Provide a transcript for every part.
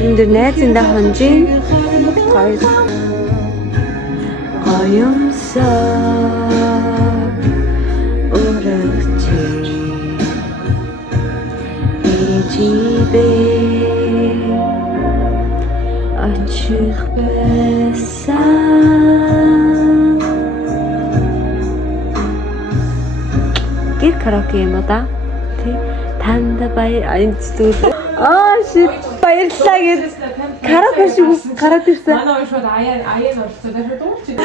Энд найзында хонжийн хоёр гоёмсоо өрөвчи ижибэ очих байсан гэр караоке юм уу да тий танд баяр зүг shit баярлалаа гэж караоке шиг гараад ирсэн. Манай ой шууд аяа оролцоод шууд уулчих.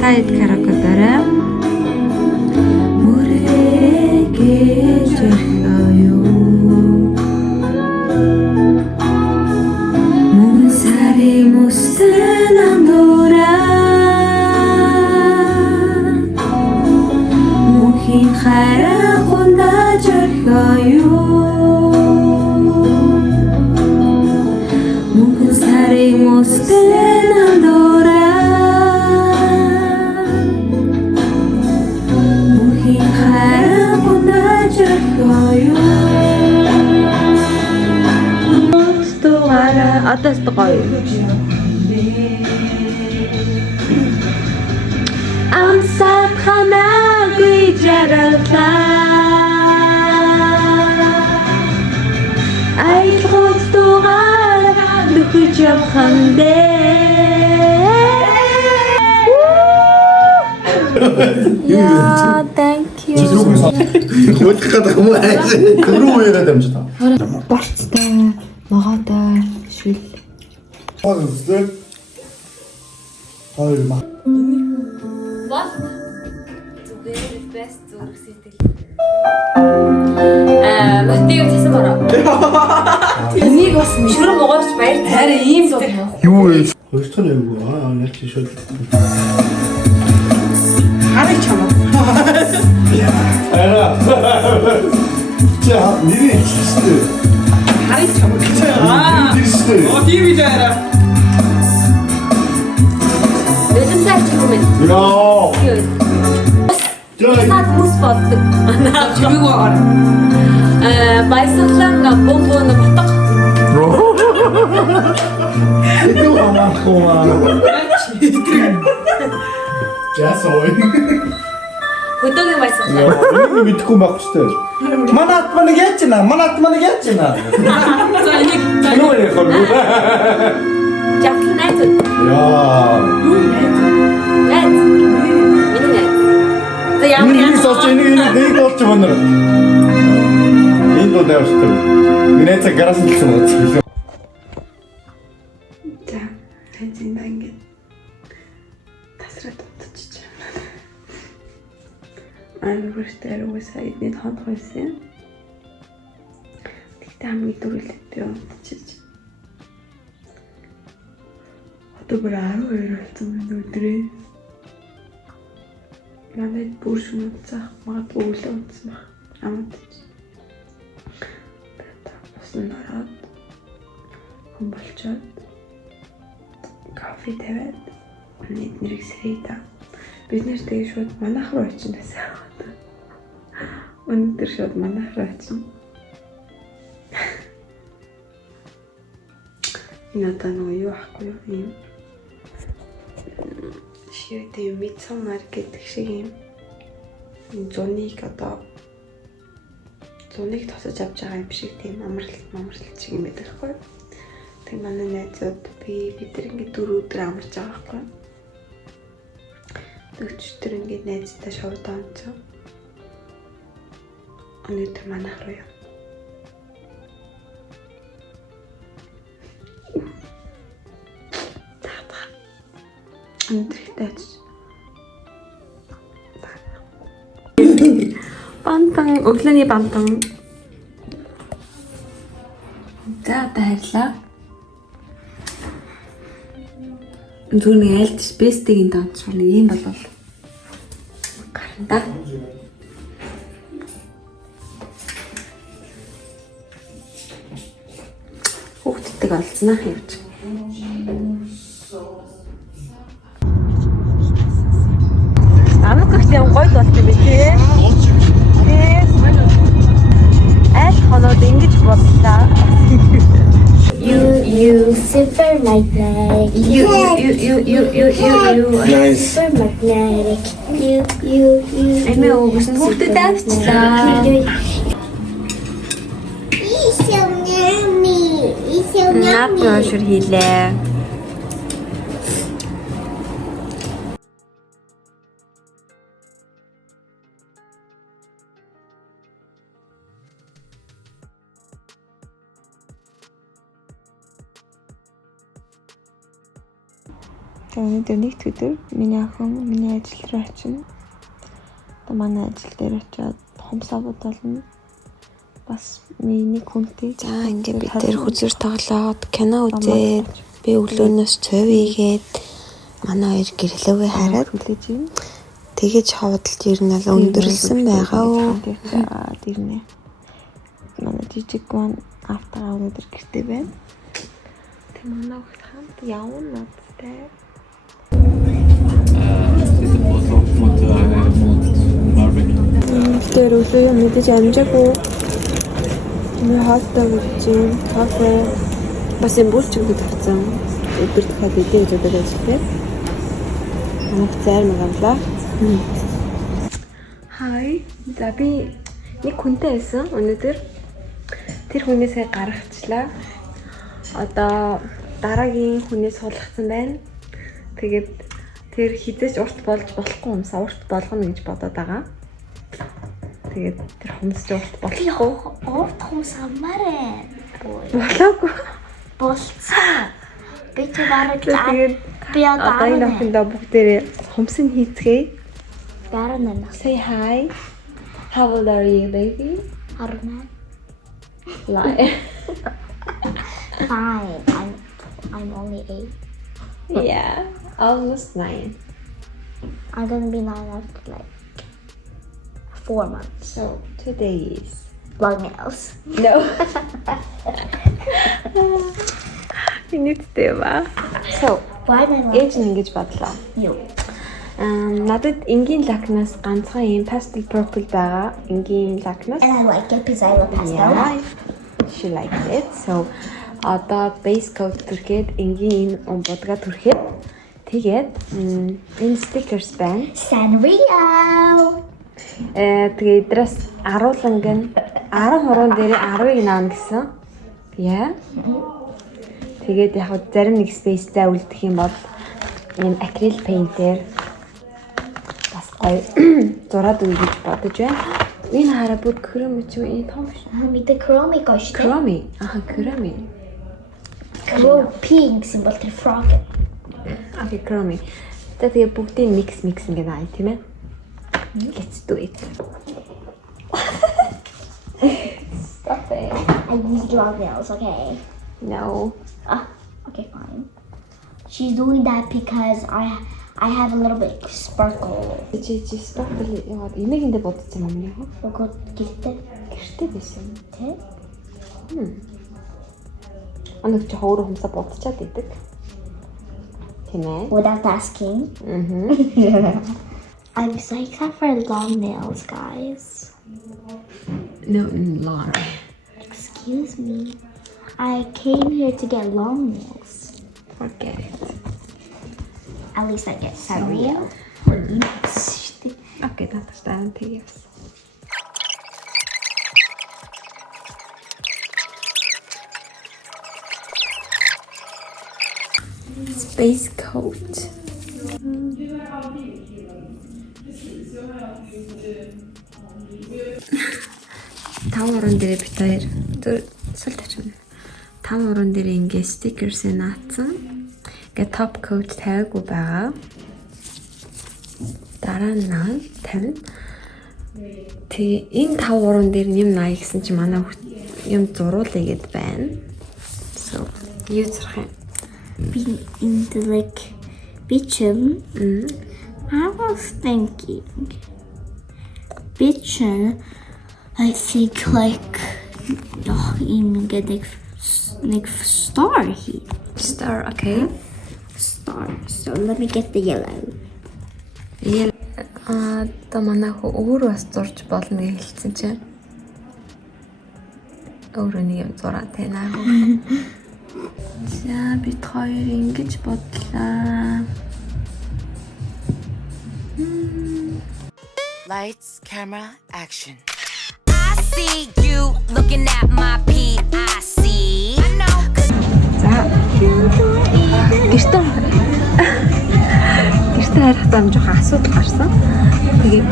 Сайд караоке дараа одоо ч гоё. Амсаад ханаагүй жаргалаа. Айлгууд дугаар нөхөж явхандээ. Yeah, thank you. Юу гэх юм бэ? Түрүү яриад амжаа. Борцтой, могоотой шил. Хөөе. Хөөе ма. What? Зүгээр best зүрх сэтгэл. Матио цасан бороо. Энийг бас мишрэн могоорч баяр таараа ийм л байна. Юу вэ? Хөөцөн юм уу? Яг тийш үү. Хараа чамаа. Ара. За, нэрээ хэлсэн. Хараа чамаа гэж. Оо тийм үү яара. Өдөр сар чимэн. Яа. Сад мус болдог. Чимэг байгаа. Баясгалан бомбон батг. Itu anakku mah. Ясой. Хөдөөгийн баясгалан. Энийг мэдхгүй байх шүү дээ. Манайд манайг яаж байна? За энийг Юу яах вэ? Жаклан найз. Яа. Найз. Миний найз. За ямар Энийг сонсч энийг болж байна. Энд удаа шүү. Миний цаг гараас нь хэлсэн байгаа. За, тэнцэнэ ингээд тасраад утчихж байна. Анивэрсээр уусаа эдний хонд хойсон. Тэгтээ хамгийн дөрүлэд би унтчихж. Одоо бүр 12 болсон байна өдрөө. Манайд бүр шөнө унтсах, магадгүй өглөө унтсан баг. Амтч. Усан ороод хүн болчоод кофе тавиад нийт нэрийг сэрээ та. Бид нэр тэгээ шууд манайх руу очин гэсэн. Өнөөдөр шууд манайх руу очин. Энэ одоо нөгөө юу ахгүй юу юм. Ширэтэй мэдсэн маркет гэх шиг юм. Зуныг одоо зуныг тосож авч байгаа юм шиг тийм амарлалт шиг юм байдаг хгүй. Тэг манай найзууд бид нар ингээд 4 өдөр амарч байгаа хгүй. Өчтөр ингээд найзтай шоудаа онцоо. Өнөөдөр манайх руу яв. Өнөөдртэй. Бантан, өглөөний бантан. За одоо хайрлаа. Зүгээр нэг айлт бестигийн донцол ийм болов. Да. Хүүхдтэйг олцноо явж. Амгагч юм гоё болт юм тий. Аль хоноод ингэж бодлоо. You super magnetic. You Nice. super magnetic. You. Эмээ өгсөн хүүхдэд авчлаа. He's so yummy. He's so Наад шүр хийлээ. Өнөөдөр нэгд өдөр миний охин миний ажил руу очино. Одоо манай ажил дээр очиод хомсоо бодолно. Бас миний хүнтэй. За ингээд бид тэр хүзэр тоглоод кино үзээд би өглөөнөөс цов ийгээд манай хоёр гэрлүүгээ хараад хүлээж юм. Тэгэж хавдалт ер нь бол өндөрлсөн байгаа уу? Тэрнээ. Манай жижиг гон автор өнөөдөр гэртээ байна. Тэг манай хот хамт явна надтай. Тэр өглөө юм мэдээж амжаагүй. Миний хаалтаа үлжин, кафе. Бас юм бүрч өгдөг тавцсан. Өдөр дахиад идэх гэж бодож байна. Манайх зайр магаалаа. Хай. За би нэг хүнтэй байсан өнөөдөр. Тэр хүнээ сая гаргачлаа. Одоо дараагийн хүнээ суулгацсан байна. Тэгээд тэр хизээч урт болж болохгүй юмсаа урт болгоно гэж бодоод байгаа. Тэгээд тэр хүмүүс ч урт болохгүй. Урт хүмүүс амараа. Болоогүй. Болцсон. Би ч бараг Тэгээд би одоо энэ охиндоо бүгдээрээ хумсын хийцгээе. Гарна. Say hi. How old are you, baby? Арна. Lie. Fine. I'm only 8. Yeah, almost 9. I'm gonna be 9 after like 4 months. So today is Long nails. no. Инэттэй ба. So Why am I long? ээж нь ингэж бодлоо. You. Надад энгийн лакнаас ганцхан юм pastel purple байгаа. Энгийн лакнаас. And I like it because I love pastel. Yeah, she likes it. So одоо base coat түрхээд энгийн энэ будгаа түрхээд тэгээд энэ stickers байна. Sanrio. Тэгээд эдрээс арууланг нь 10 хуруунд дээр 10-ыг наана гэсэн. Яа. Тэгээд яг хөө зарим нэг space зай үлдэх юм бол энэ acryl paint-ээр бас гоё зураад өгье гэж бодож байна. Энэ хараа бүр крем ч юм том биш. Бид Chromie гош. Chromie. Chromie. Pink symbol тэр frog. Okay, Chromie. Тэгээд бүгдийн mix ингээд аа тийм ээ. Let's do it. Stop it. I use long nails, okay? No. Okay, fine. She's doing that because I have a little bit sparkle. Чи stop яагаад эмээгэндээ бодсон юм яа? Угоо гэртээ Гэртээ байсан. тэ? Анаг чи хоороо хумсаа бодчаад идэг. Тийм ээ. Without asking. I'm so excited for long nails, guys. No, long. Excuse me. I came here to get long nails. Forget it. At least I get Sanrio or Enos. Okay, that's done. Yes. Space coat. Тав орон дээр бит хоёр сул тачна. Тав орон дээр ингээ stickers наацсан. Ингээ top coat тавиагүй байгаа. Дараа нь наа тавина. Тэгээ энэ тав орон дээр юм наа гэсэн чи манай юм зуруулъя гэд байна. So, юу зэрэг юм? Being into like beachum. I was thinking picture, I think like star here. Star, okay. Star. So let me get the yellow. Одоо манай хөө өөр бас зурж болно гэж хэлсэн чинь. Өөрөө нэг юм зураа тайнаа. За бид хоёр ингэж бодлаа. Lights, camera, action. I see you looking at my PIC. I know. За. Гэртээ харах зам жоохон асуудал гарсан. Тэгээд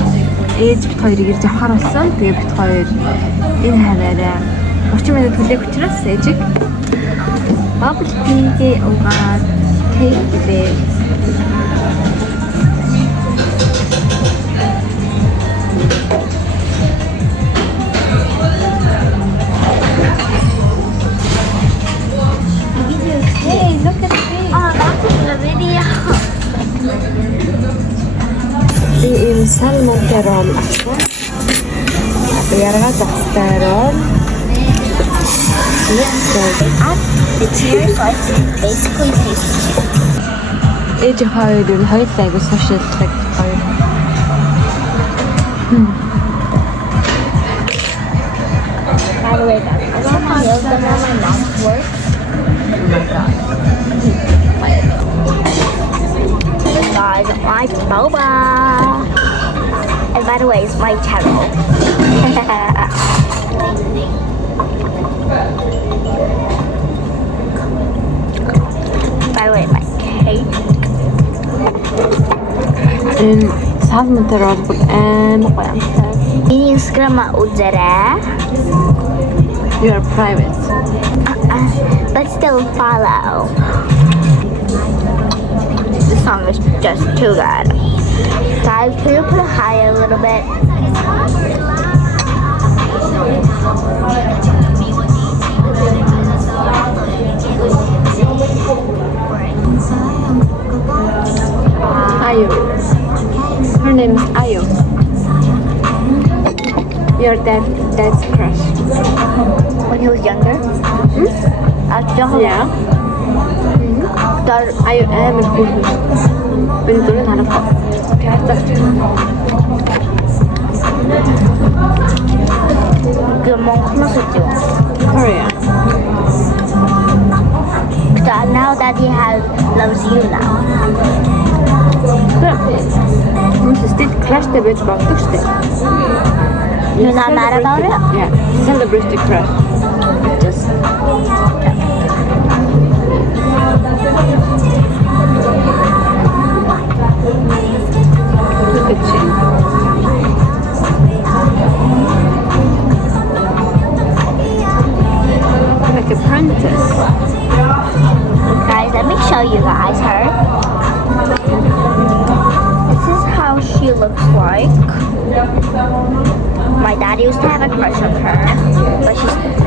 ээж бит хоёрыг ирж авахар болсон. Тэгээд бит хоёр энэ хаваараа 30 минут хүлээх учраас ээжиг bubble tea-гээ угаад кейк гээ. Hey, look at me. Oh, that's in the video. ийм салмон терол асан. Ярга тахтарол. It's here, so I can basically taste it. Ээж хоёр нь хоёулаа айгу сошиалдаг хоёр. By the way, guys, I got my nails done on my mom's work. Oh my god. Guys, my boba. And by the way, it's my channel. By the way, my cake. Салмон терол бүр амар гоё амтай. Ini скрама удара. You are private. But still follow. This song is just too good. Guys, can you put it higher a little bit? Ayu. Her name is Ayu. Your dad's crush. When he was younger? Yeah. Ayu амар cool. Bin dulu harap kok. Korea. Now that he loves you now. Must still crush the bitch about this. You're not mad about it? Yeah. Celebrate the crush. Just. Look at you. Like a princess. Guys, let me show you guys her. This is how she looks like. My dad used to have a crush on her, but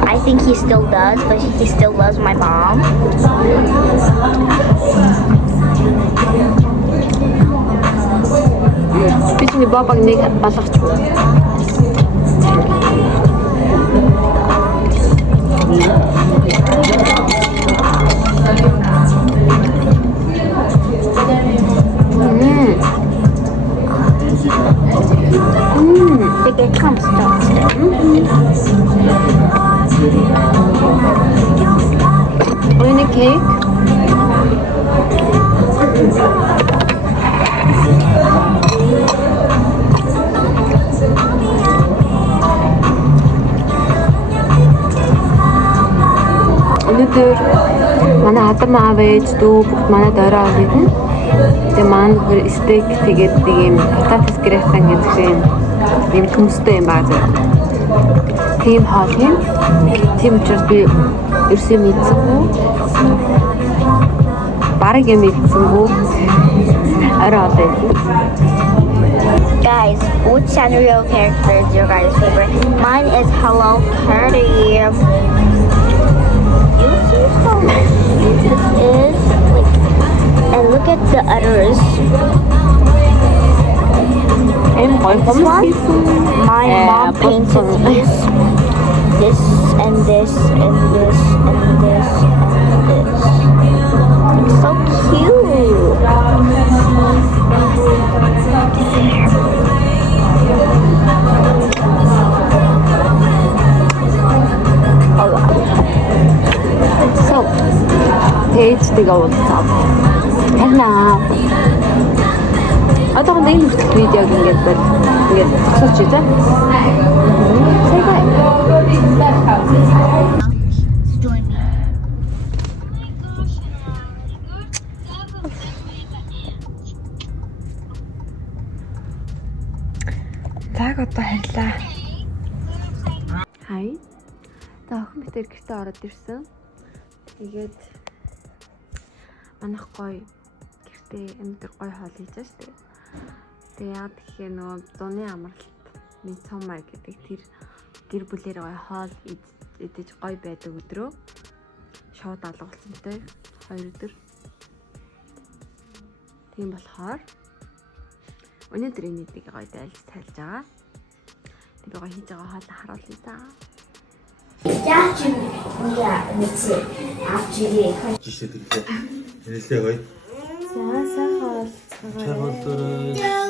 I think he still does, but he still loves my mom. Бидний бабаг нэг балгach. It comes downstairs. Want a cake? Өнөөдөр манай адам аав ээж дүү бүгд манай дөрөө авъя. Тэгээ маань хөр стейк тэгээд нэг юм потатос грэтан гэдэг юм төмстэй юм байна. Тийм хоол юм. Тийм учраас би ерөөсөө мэдсэнгүй. Бараг юм мэдсэнгүй. Арай одоо. Guys, which Sanrio character is your guys' favorite? Mine is Hello Kitty. You see how cute this is? Like, and look at the others. Энэ гоё бомсон. My mom painted these. This and this and this and this and this. It's so cute. So, пэйжтэйгээ уулзаад. Танаа. Одоо энэ хүртэл видеог ингээд зогсооч үзье. Join me. Цаг одоо харьлаа. Хай. За охин битэр гэртээ ороод ирсэн. Тэгээд манайх гоё гэртээ өндөр гоё хоол хийж байгаа шүү дээ. Тэгээ яа тэгэхээр нөгөө зуны амралт Мицомай гэдэг тэр гэр бүлээр гоё хоол идэж гоё байдаг өдрөө шоуд алгуулсантай 2 өдөр. Тийм болохоор өнөөдөр энэ эдийг гоё дайлж тайлж байгаа. Тэгээ гоё хийж байгаа хоол харуулъя та. Жишээ тэгэхээр нэлээ гоё. За сайхан хоол. Чагуулдаа